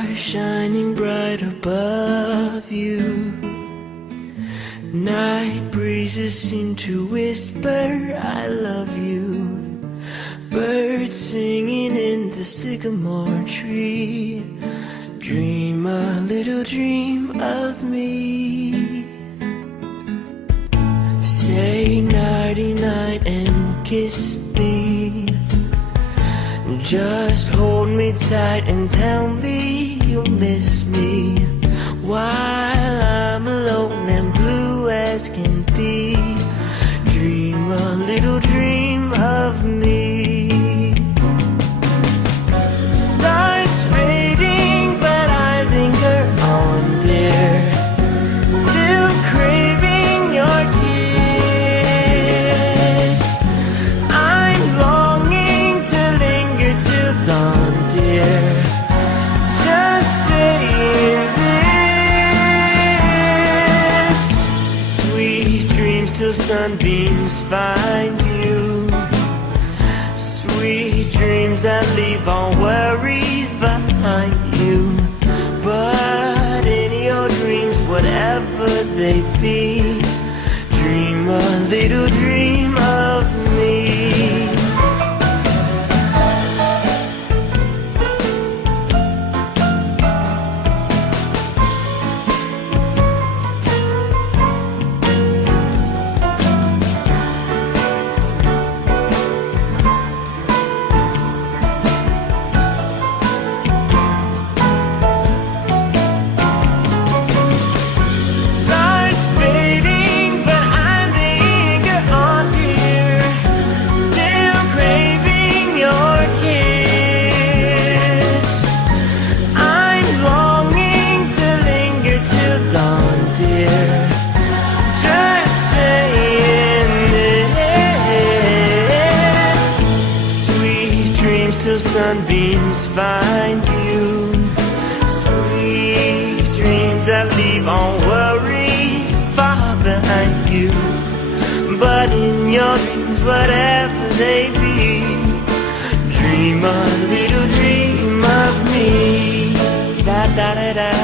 stars shining bright above you. Night breezes seem to whisper, I love you. Birds singing in the sycamore tree. Dream a little dream of me. Say nighty-night and kiss me. Just hold me tight and tell me you'll miss me while I'm alone and blue as can be. Dream a little dream of me. Stars fading, but I linger on, dear. Still craving your kiss. I'm longing to linger till dawn, dear. Just saying this. Sweet dreams till sunbeams find you. Sweet dreams that leave all worries behind you. But in your dreams, whatever they be, dream a little dream of me. Till sunbeams find you. Sweet dreams that leave all worries far behind you. But in your dreams, whatever they be, dream a little dream of me. Da da da da.